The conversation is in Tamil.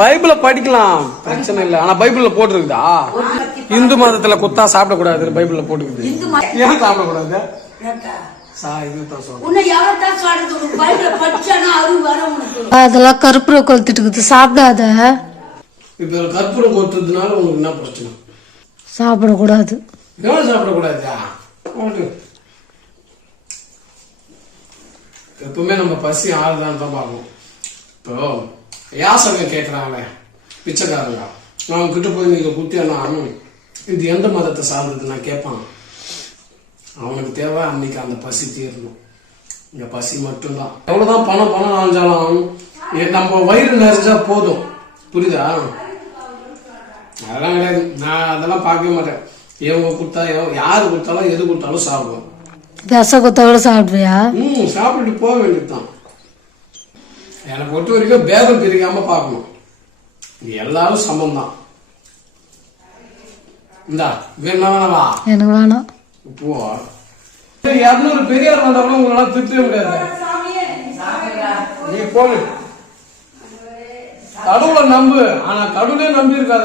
பைபிள படிக்கலாம், பிரச்சனை இல்ல. ஆனா பைபிள்ல போட்டிருக்குதா இந்து மதத்துல குத்தா சாப்பிடக்கூடாது, பைபிள்ல போட்டுக்குது. ஏன் சாப்பிடக்கூடாது? அதெல்லாம் கற்பூரம் கொளுத்திட்டு இருக்குது, சாப்பிடாத. இப்ப கற்பூரம் கொளுத்துறதுனால உங்களுக்கு என்ன பிரச்சனை? சாப்பிடக்கூடாது. எவ்வளவு சாப்பிடக்கூடாது? எப்பவுமே நம்ம பசி ஆறுதான் தான் பார்க்கணும். இப்போ யாசகம் கேட்கறாங்களே பிச்சைக்காரங்க, அவங்க கிட்ட போய் நீங்க குத்தியானா இது எந்த மதத்தை சார்ந்தது நான் கேட்பான். அவனுக்கு தேவை அன்னைக்கு அந்த பசி தீரணும். இந்த பசி மட்டும்தான். எவ்வளவுதான் பணம் ஆஞ்சாலும் நம்ம வயிறு நிறைஞ்சா போதும். புரியுதா? அதெல்லாம் கிடையாது. நான் அதெல்லாம் பார்க்கவே மாட்டேன். இவங்க கொடுத்தா யாரு கொடுத்தாலும் எது கொடுத்தாலும் சாப்பிடுவேன். தசை குத்தோட சாப்பிடுவியா? சாப்பிட்டுட்டு போக வேண்டியதுதான். எனக்கு பொறுத்த வரைக்கும் பேதம் பிரிக்காம பார்க்கணும். எல்லாரும் சமம் தான். இந்தா வேணாவா? எனக்கு வேணாம். இப்போ 200 பெரியார் வந்தாலும் உங்களால திருத்தவே முடியாது. நீ போன கடவுளை நம்பு, ஆனா கடவுளே நம்பி இருக்காது.